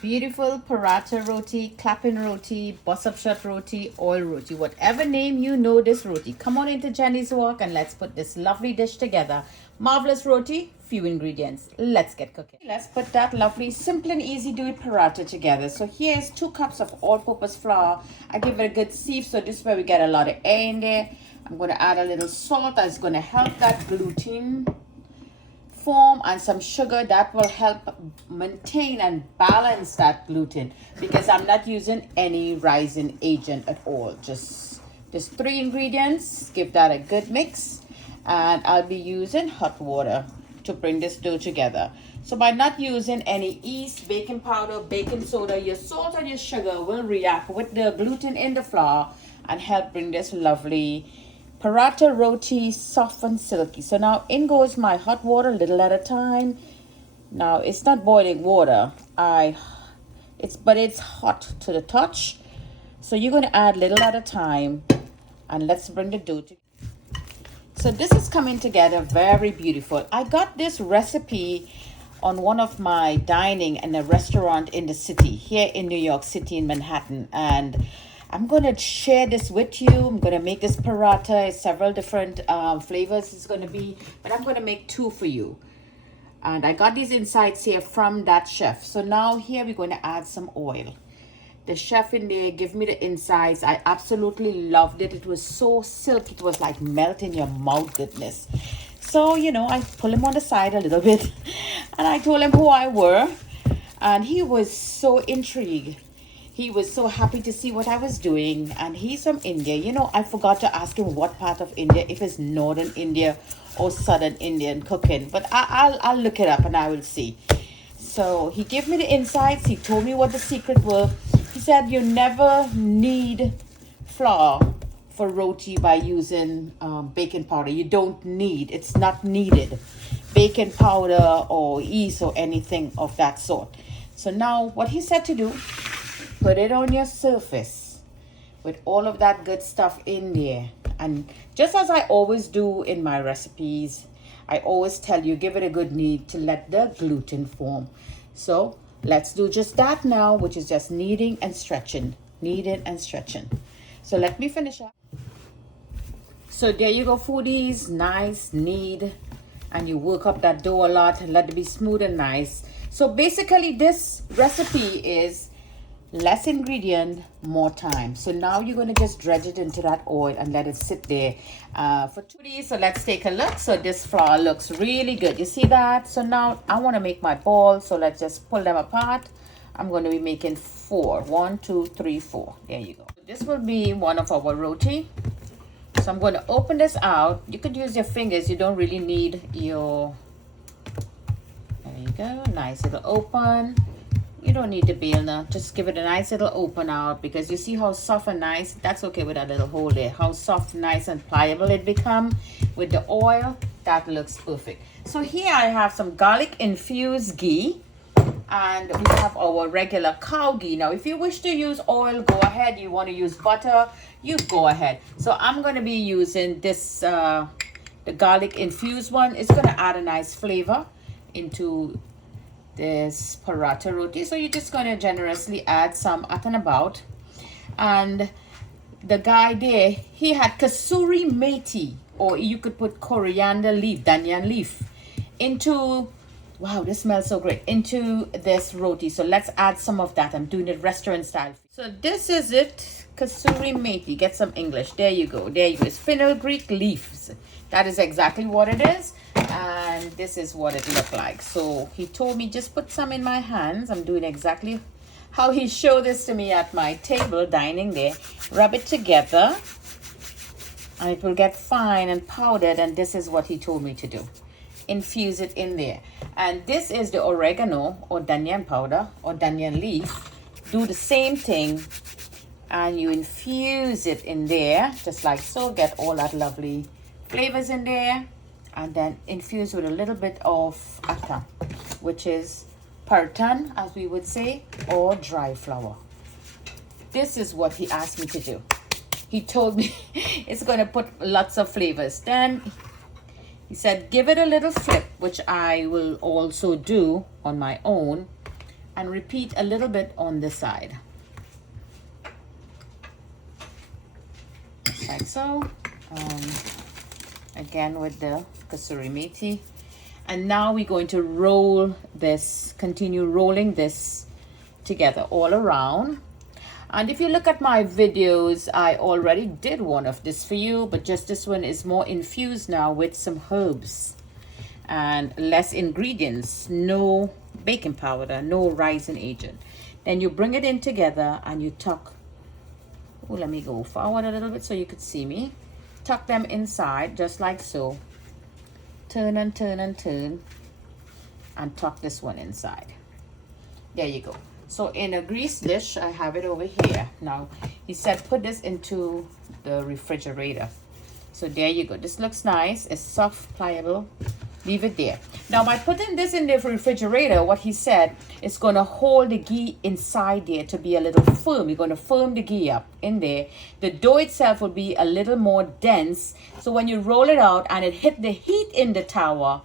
Beautiful paratha roti, clapping roti, bus up shot roti, oil roti, whatever name you know this roti. Come on into Jenny's Walk and let's put this lovely dish together. Marvelous roti, few ingredients. Let's get cooking. Let's put that lovely, simple and easy do it paratha together. So here's 2 cups of all-purpose flour. I give it a good sieve, so this is where we get a lot of air in there. I'm going to add a little salt that's going to help that gluten form, and some sugar that will help maintain and balance that gluten, because I'm not using any rising agent at all. Just 3 ingredients. Give that a good mix, and I'll be using hot water to bring this dough together. So by not using any yeast, baking powder, baking soda, your salt and your sugar will react with the gluten in the flour and help bring this lovely paratha roti soft and silky. So now in goes my hot water, little at a time. Now it's not boiling water. But it's hot to the touch. So you're going to add little at a time, and let's bring the dough together. So this is coming together very beautiful. I got this recipe on one of my dining in a restaurant in the city here in New York City in Manhattan, and I'm going to share this with you. I'm going to make this paratha. Several different flavors it's going to be, but I'm going to make 2 for you. And I got these insights here from that chef. So now here we're going to add some oil. The chef in there gave me the insights. I absolutely loved it. It was so silky. It was like melt in your mouth goodness. So, I pulled him on the side a little bit and I told him who I were. And he was so intrigued. He was so happy to see what I was doing. And he's from India. I forgot to ask him what part of India, if it's northern India or southern Indian cooking. But I'll look it up and I will see. So he gave me the insights. He told me what the secret was. He said you never need flour for roti by using baking powder. You don't need, it's not needed. Baking powder or yeast or anything of that sort. So now what he said to do, put it on your surface with all of that good stuff in there. And just as I always do in my recipes, I always tell you, give it a good knead to let the gluten form. So let's do just that now, which is just kneading and stretching, kneading and stretching. So let me finish up. So there you go, foodies. Nice knead, and you work up that dough a lot and let it be smooth and nice. So basically this recipe is less ingredient, more time. So now you're going to just dredge it into that oil and let it sit there for 2 days. So let's take a look. So this flour looks really good. You see that? So now I want to make my balls. So let's just pull them apart. I'm going to be making 4. 1, 2, 3, 4. There you go. This will be one of our roti. So I'm going to open this out. You could use your fingers. You don't really need your... There you go. Nice little open. You don't need the baler. Just give it a nice little open out, because you see how soft and nice. That's okay with that little hole there. How soft, nice and pliable it become with the oil. That looks perfect. So here I have some garlic infused ghee, and we have our regular cow ghee. Now if you wish to use oil, go ahead. You want to use butter, you go ahead. So I'm going to be using this the garlic infused one. It's going to add a nice flavor into this paratha roti. So you're just going to generously add some at and about. And the guy there, he had kasuri methi, or you could put coriander leaf, dhanyan leaf into, wow, this smells so great, into this roti. So let's add some of that. I'm doing it restaurant style. So this is it, kasuri methi. Get some English. There you go. There you go. It's fenugreek leaves. That is exactly what it is. And this is what it looked like. So he told me just put some in my hands. I'm doing exactly how he showed this to me at my table dining there. Rub it together and it will get fine and powdered. And this is what he told me to do. Infuse it in there. And this is the oregano or dhanyan powder or dhanyan leaf. Do the same thing and you infuse it in there just like so. Get all that lovely flavors in there. And then infuse with a little bit of atta, which is partan, as we would say, or dry flour. This is what he asked me to do. He told me it's going to put lots of flavors. Then he said, give it a little flip, which I will also do on my own. and repeat a little bit on this side. Just like so. Again with the kasuri methi. And now we're going to roll this, continue rolling this together all around. And if you look at my videos, I already did one of this for you, but just this one is more infused now with some herbs and less ingredients, no baking powder, no rising agent. Then you bring it in together and you tuck, oh, let me go forward a little bit so you could see me. Tuck them inside just like so. Turn and turn and turn and tuck this one inside. There you go. So in a grease dish, I have it over here. Now, he said put this into the refrigerator. So there you go. This looks nice. It's soft, pliable. Leave it there. Now, by putting this in the refrigerator, what he said, it's going to hold the ghee inside there to be a little firm. You're going to firm the ghee up in there. The dough itself will be a little more dense. So when you roll it out and it hit the heat in the tower,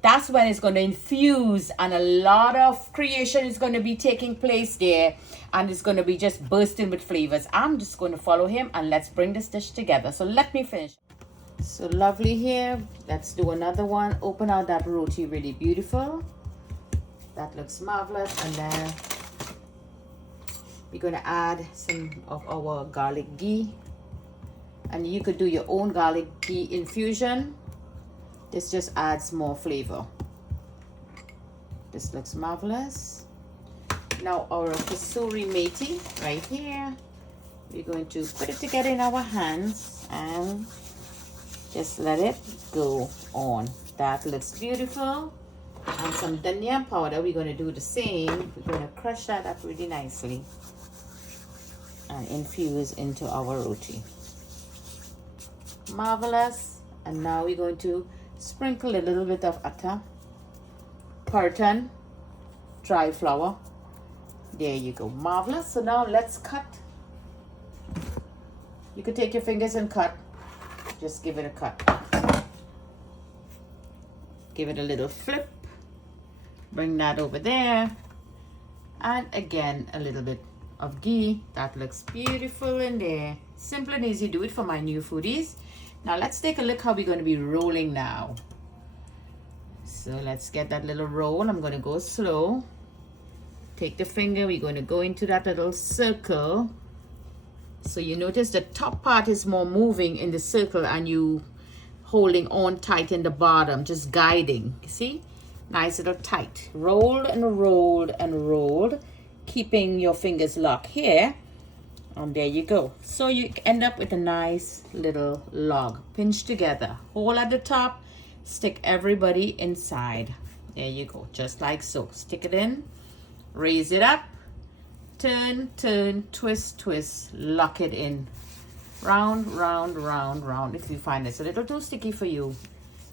that's when it's going to infuse, and a lot of creation is going to be taking place there, and it's going to be just bursting with flavors. I'm just going to follow him and let's bring this dish together. So let me finish. So lovely here. Let's do another one. Open out that roti, really beautiful. That looks marvelous. And then we're going to add some of our garlic ghee, and you could do your own garlic ghee infusion. This just adds more flavor. This looks marvelous. Now our kasuri methi right here. We're going to put it together in our hands and just let it go on. That looks beautiful. And some dhania powder. We're going to do the same. We're going to crush that up really nicely and infuse into our roti. Marvelous. And now we're going to sprinkle a little bit of atta, parata, dry flour. There you go. Marvelous. So now let's cut. You could take your fingers and cut. Just give it a cut. Give it a little flip. Bring that over there. And again, a little bit of ghee. That looks beautiful in there. Simple and easy. Do it for my new foodies. Now let's take a look how we're going to be rolling now. So let's get that little roll. I'm going to go slow. Take the finger. We're going to go into that little circle. So you notice the top part is more moving in the circle and you holding on tight in the bottom, just guiding. You see? Nice little tight. Rolled and rolled and rolled, keeping your fingers locked here. And there you go. So you end up with a nice little log. Pinch together. Hole at the top. Stick everybody inside. There you go. Just like so. Stick it in. Raise it up. Turn, turn, twist, twist. Lock it in. Round, round, round, round. If you find it's a little too sticky for you.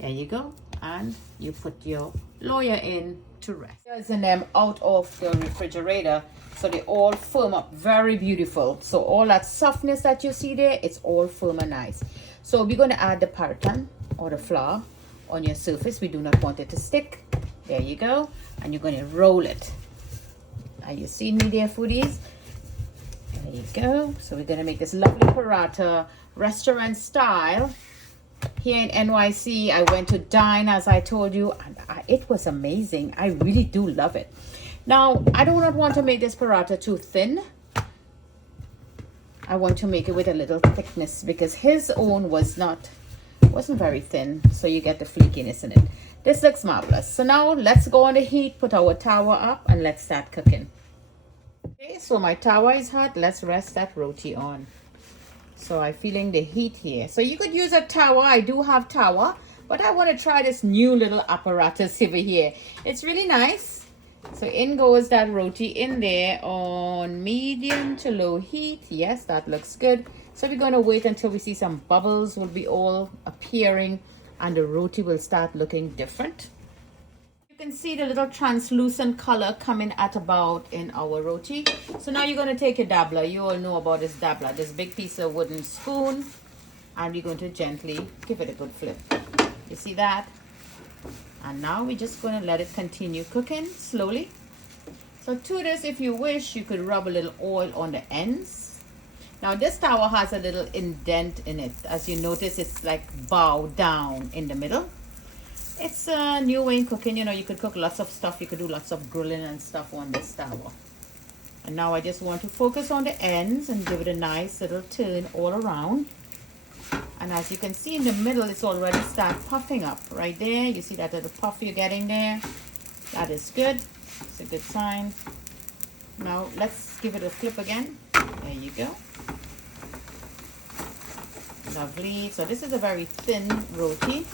There you go. And you put your loya in to rest. Using them out of the refrigerator. So they all firm up very beautiful. So all that softness that you see there, it's all firm and nice. So we're going to add the parata or the flour on your surface. We do not want it to stick. There you go. And you're going to roll it. Are you seeing me there, foodies? There you go. So we're going to make this lovely paratha restaurant style. Here in NYC, I went to dine, as I told you, and it was amazing. I really do love it. Now, I do not want to make this paratha too thin. I want to make it with a little thickness because his own wasn't very thin, so you get the flakiness in it. This looks marvelous. So now let's go on the heat, put our tawa up, and let's start cooking. Okay, so my tawa is hot. Let's rest that roti on. So I'm feeling the heat here. So you could use a tawa. I do have tawa, but I want to try this new little apparatus over here. It's really nice. So in goes that roti in there on medium to low heat. Yes, that looks good. So we're going to wait until we see some bubbles will be all appearing and the roti will start looking different. You can see the little translucent color coming at about in our roti. So now you're going to take a dabbler. You all know about this dabbler, this big piece of wooden spoon, and we're going to gently give it a good flip. You see that? And now we're just going to let it continue cooking slowly. So to this, if you wish, you could rub a little oil on the ends. Now this tower has a little indent in it. As you notice, it's like bowed down in the middle. It's a new way in cooking. You know, you could cook lots of stuff. You could do lots of grilling and stuff on this tower. And now I just want to focus on the ends and give it a nice little turn all around. And as you can see in the middle, it's already start puffing up right there. You see that little puff you're getting there? That is good. It's a good sign. Now let's give it a flip again. There you go. Lovely. So this is a very thin roti.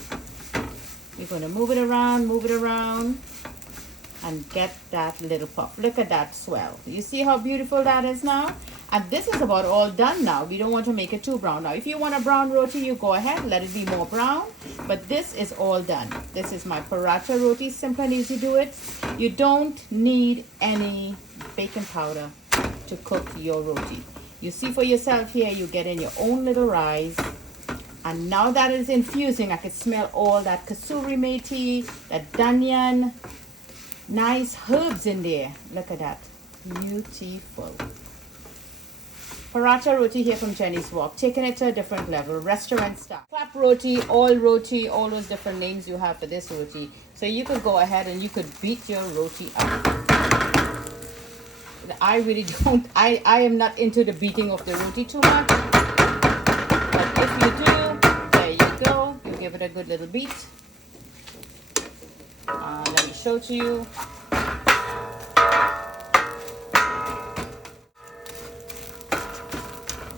You're going to move it around and get that little puff. Look at that swell. You see how beautiful that is now? And this is about all done now. We don't want to make it too brown. Now, if you want a brown roti, you go ahead, let it be more brown. But this is all done. This is my paratha roti. Simple and easy to do it. You don't need any baking powder to cook your roti. You see for yourself here, you get in your own little rice. And now that it's infusing, I can smell all that kasuri methi, that dhanyan, nice herbs in there. Look at that. Beautiful. Paratha roti here from Jenny's Walk, taking it to a different level, restaurant style. Clap roti, all those different names you have for this roti. So you could go ahead and you could beat your roti up. I really don't, I am not into the beating of the roti too much. But if you do, there you go. You give it a good little beat. Let me show to you.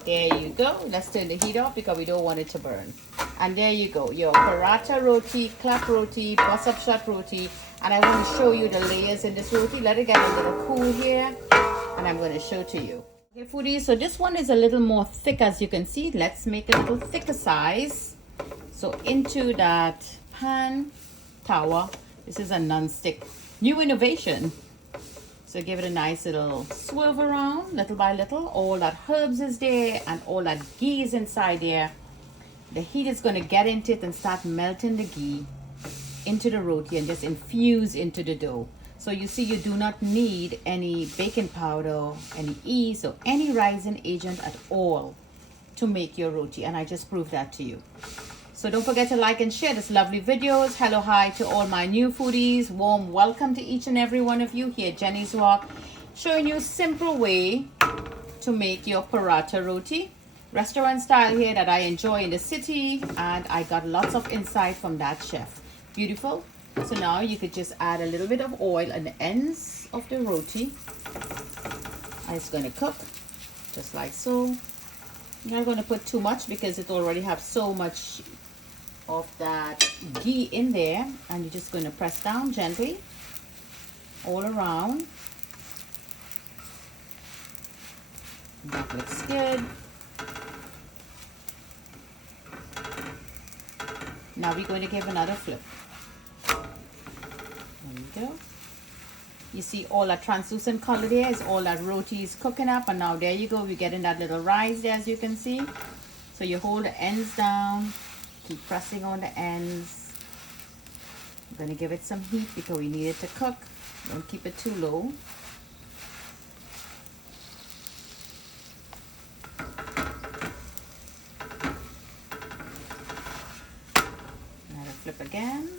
There you go. Let's turn the heat off because we don't want it to burn. And there you go. Your paratha roti, clap roti, bus up shot roti. And I want to show you the layers in this roti. Let it get a little cool here. And I'm going to show to you. Okay, foodies. So this one is a little more thick, as you can see. Let's make it a little thicker size. So into that pan tower. This is a non-stick. New innovation. So give it a nice little swerve around, little by little. All that herbs is there and all that ghee is inside there. The heat is going to get into it and start melting the ghee into the roti and just infuse into the dough. So you see, you do not need any baking powder, any yeast or any rising agent at all to make your roti. And I just proved that to you. So don't forget to like and share this lovely videos. Hello, hi to all my new foodies. Warm welcome to each and every one of you here at Jenny's Walk, showing you a simple way to make your paratha roti. Restaurant style here that I enjoy in the city, and I got lots of insight from that chef. Beautiful. So now you could just add a little bit of oil on the ends of the roti. And it's going to cook just like so. You're not going to put too much because it already have so much of that ghee in there, and you're just going to press down gently all around. That looks good. Now we're going to give another flip. There you go. You see all that translucent color there is all that roti is cooking up, and now there you go, we're getting that little rise there, as you can see. So you hold the ends down, keep pressing on the ends. I'm going to give it some heat because we need it to cook. Don't keep it too low. Another flip again.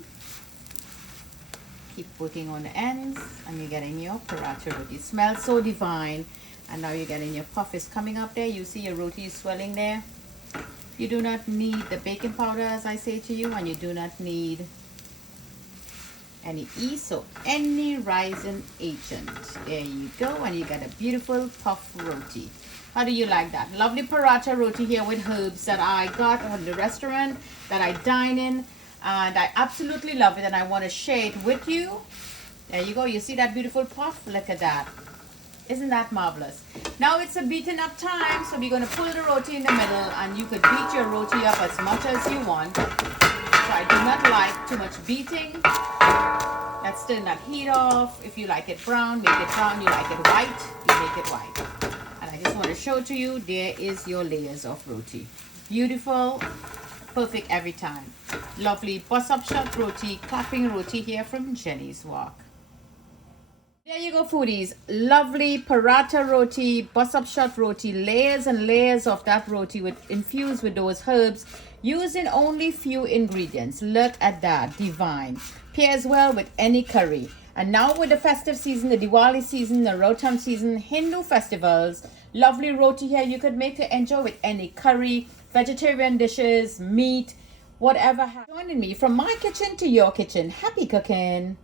Keep working on the ends, and you're getting your paratha roti. It smells so divine. And now you're getting your puff is coming up there. You see your roti is swelling there. You do not need the baking powder, as I say to you, and you do not need any yeast or any rising agent. There you go, and you get a beautiful puff roti. How do you like that? Lovely paratha roti here with herbs that I got at the restaurant that I dine in. And I absolutely love it, and I want to share it with you. There you go. You see that beautiful puff? Look at that. Isn't that marvelous? Now it's a beaten up time, so we're going to pull the roti in the middle, and you could beat your roti up as much as you want. So I do not like too much beating. Let's turn that heat off. If you like it brown, make it brown. You like it white, you make it white. And I just want to show to you, there is your layers of roti. Beautiful. Perfect every time. Lovely bus up shot roti, clapping roti here from Jenny's Walk. There you go, foodies. Lovely paratha roti, bus-up shot roti, layers and layers of that roti infused with those herbs, using only few ingredients. Look at that, divine. Pairs well with any curry. And now with the festive season, the Diwali season, the Rotam season, Hindu festivals, lovely roti here you could make to enjoy with any curry, vegetarian dishes, meat, whatever. Joining me from my kitchen to your kitchen. Happy cooking.